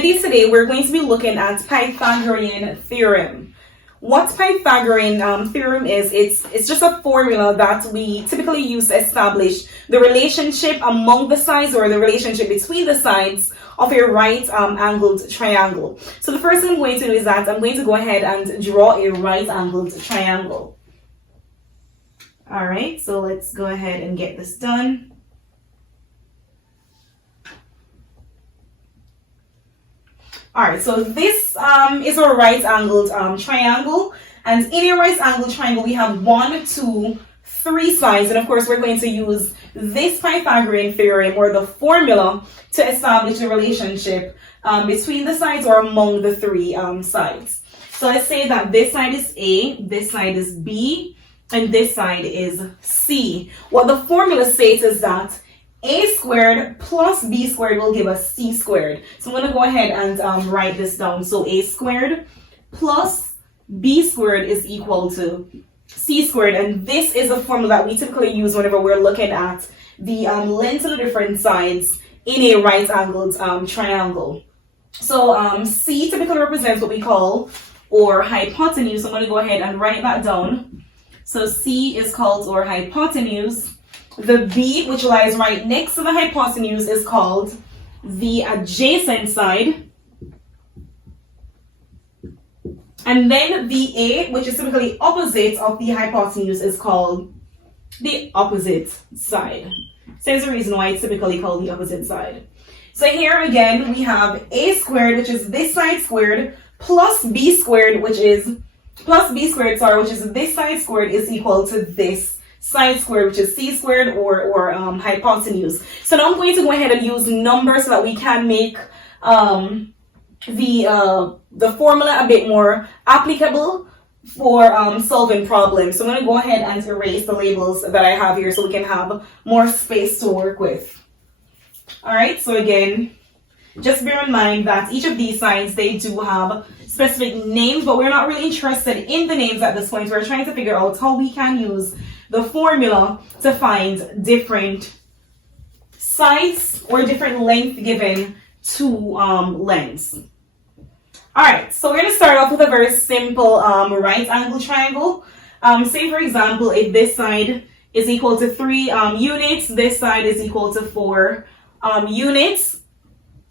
video today, we're going to be looking at Pythagorean Theorem. What Pythagorean Theorem is, it's just a formula that we typically use to establish the relationship among the sides or the relationship between the sides of a right angled triangle. So the first thing I'm going to do is that I'm going to go ahead and draw a right angled triangle. Alright, so let's go ahead and get this done. Alright, so this is a right angled triangle, and in a right angled triangle we have 1, 2, 3 sides, and of course we're going to use this Pythagorean theorem or the formula to establish the relationship between the sides or among the 3 sides. So let's say that this side is A, this side is B, and this side is C. What the formula states is that A squared plus B squared will give us C squared. So I'm going to go ahead and write this down. So A squared plus B squared is equal to C squared. And this is the formula that we typically use whenever we're looking at the lengths of the different sides in a right angled triangle. So C typically represents what we call our hypotenuse. So I'm going to go ahead and write that down. So C is called our hypotenuse. The B, which lies right next to the hypotenuse, is called the adjacent side. And then the A, which is typically opposite of the hypotenuse, is called the opposite side. So there's a reason why it's typically called the opposite side. So here again, we have A squared, which is this side squared, plus B squared, which is this side squared, is equal to this side squared, which is C squared or hypotenuse. So now I'm going to go ahead and use numbers so that we can make the formula a bit more applicable for solving problems. So I'm going to go ahead and erase the labels that I have here so we can have more space to work with. Alright, so again, just bear in mind that each of these sides, they do have specific names, but we're not really interested in the names at this point. We're trying to figure out how we can use the formula to find different sides or different length given to lengths. Alright, so we're going to start off with a very simple right angle triangle. Say for example, if this side is equal to 3 units, this side is equal to 4 units.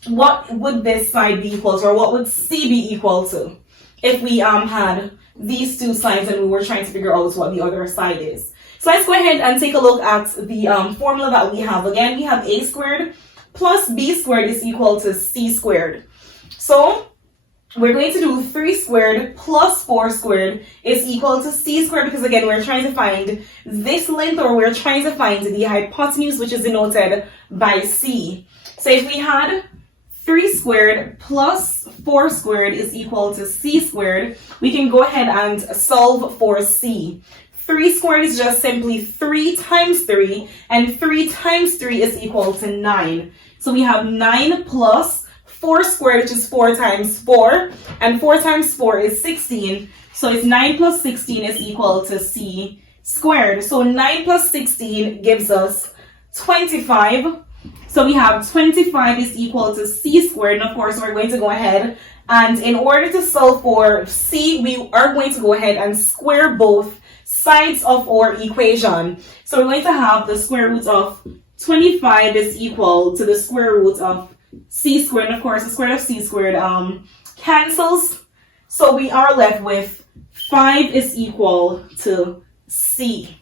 What would this side be equal to, or what would C be equal to if we had these two sides and we were trying to figure out what the other side is? So let's go ahead and take a look at the formula that we have. Again, we have A squared plus B squared is equal to C squared. So we're going to do 3 squared plus 4 squared is equal to C squared, because again, we're trying to find this length, or we're trying to find the hypotenuse, which is denoted by C. So if we had 3 squared plus 4 squared is equal to C squared, we can go ahead and solve for C. 3 squared is just simply 3 times 3, and 3 times 3 is equal to 9. So we have 9 plus 4 squared, which is 4 times 4, and 4 times 4 is 16. So it's 9 plus 16 is equal to C squared. So 9 plus 16 gives us 25. So we have 25 is equal to C squared, and of course we're going to go ahead and in order to solve for C, we are going to go ahead and square both sides of our equation. So we're going to have the square root of 25 is equal to the square root of C squared, and of course the square root of C squared cancels. So we are left with 5 is equal to C.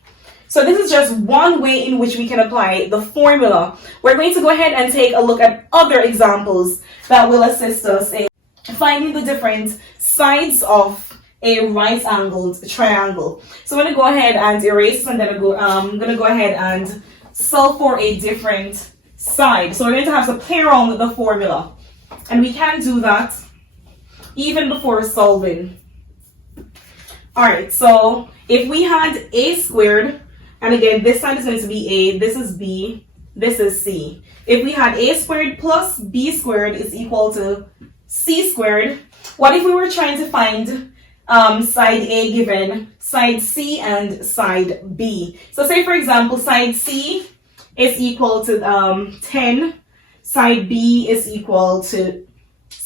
So this is just one way in which we can apply the formula. We're going to go ahead and take a look at other examples that will assist us in finding the different sides of a right angled triangle. So I'm going to go ahead and erase, and then I'm going to go ahead and solve for a different side. So we're going to have to play around with the formula, and we can do that even before solving. Alright, so if we had A squared, and again, this side is going to be A, this is B, this is C. If we had A squared plus B squared is equal to C squared, what if we were trying to find side A given side C and side B? So say for example, side C is equal to 10, side B is equal to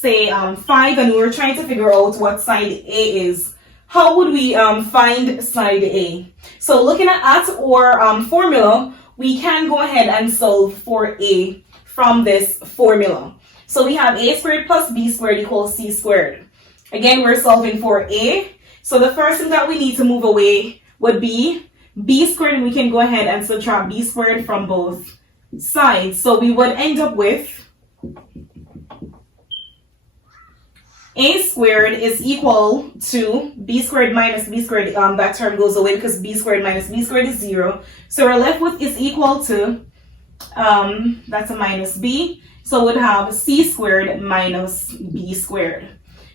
say 5, and we were trying to figure out what side A is, how would we find side A? So looking at our formula, we can go ahead and solve for A from this formula. So we have A squared plus B squared equals C squared. Again, we're solving for A. So the first thing that we need to move away would be B squared, and we can go ahead and subtract B squared from both sides. So we would end up with A squared is equal to B squared minus B squared. That term goes away because B squared minus B squared is 0. So we're left with is equal to, that's a minus B. So we'd have C squared minus B squared.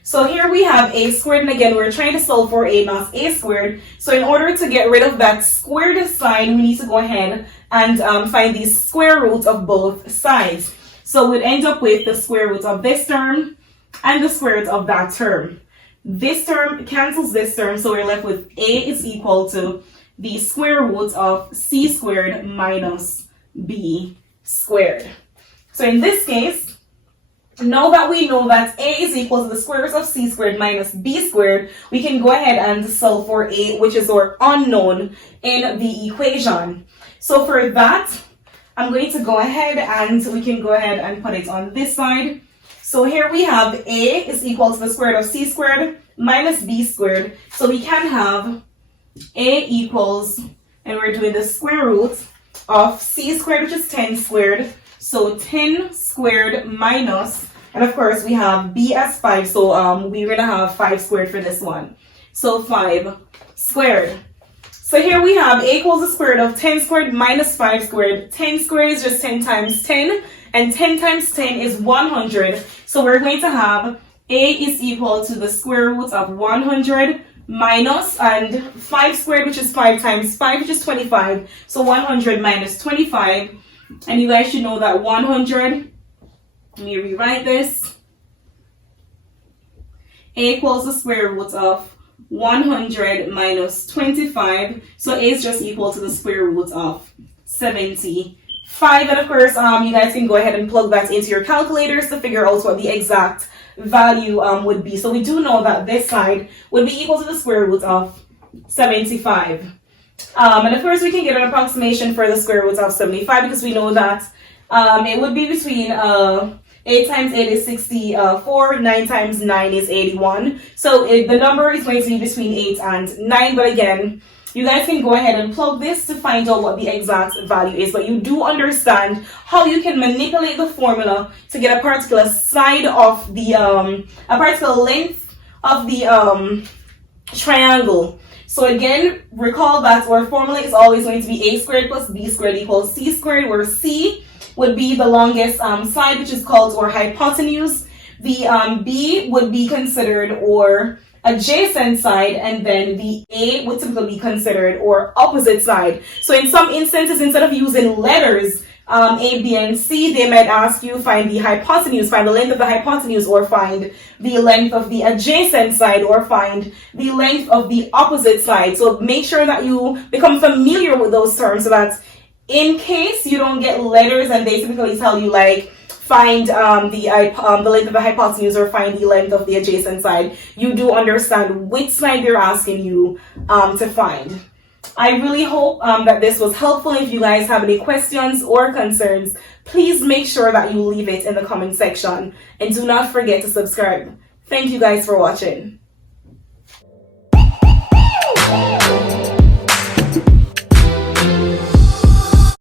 So here we have A squared, and again, we're trying to solve for A, not A squared. So in order to get rid of that squared sign, we need to go ahead and find the square root of both sides. So we'd end up with the square root of this term and the square root of that term. This term cancels this term, so we're left with A is equal to the square root of C squared minus B squared. So in this case, now that we know that A is equal to the square root of C squared minus B squared, we can go ahead and solve for A, which is our unknown in the equation. So for that, I'm going to go ahead and we can go ahead and put it on this side. So here we have A is equal to the square root of C squared minus B squared. So we can have A equals, and we're doing the square root of C squared, which is 10 squared. So 10 squared minus, and of course we have B as 5, so we're going to have 5 squared for this one. So 5 squared. So here we have A equals the square root of 10 squared minus 5 squared. 10 squared is just 10 times 10, and 10 times 10 is 100. So we're going to have A is equal to the square root of 100 minus, and 5 squared, which is 5 times 5, which is 25. So 100 minus 25. And you guys should know that 100, let me rewrite this. A equals the square root of 100 minus 25. So A is just equal to the square root of 75. And of course, you guys can go ahead and plug that into your calculators to figure out what the exact value would be. So we do know that this side would be equal to the square root of 75. And of course, we can get an approximation for the square root of 75 because we know that it would be between 8 times 8 is 64, 9 times 9 is 81. So the number is going to be between 8 and 9. But again, you guys can go ahead and plug this to find out what the exact value is. But you do understand how you can manipulate the formula to get a particular side of the, a particular length of the triangle. So again, recall that our formula is always going to be A squared plus B squared equals C squared, where C would be the longest side, which is called our hypotenuse. The B would be considered our adjacent side, and then the A would typically be considered our opposite side. So in some instances, instead of using letters, A, B, and C, they might ask you find the hypotenuse, find the length of the hypotenuse, or find the length of the adjacent side, or find the length of the opposite side. So make sure that you become familiar with those terms so that in case you don't get letters and they typically tell you like find the length of the hypotenuse or find the length of the adjacent side, you do understand which side they're asking you to find. I really hope that this was helpful. If you guys have any questions or concerns, please make sure that you leave it in the comment section. And do not forget to subscribe. Thank you guys for watching.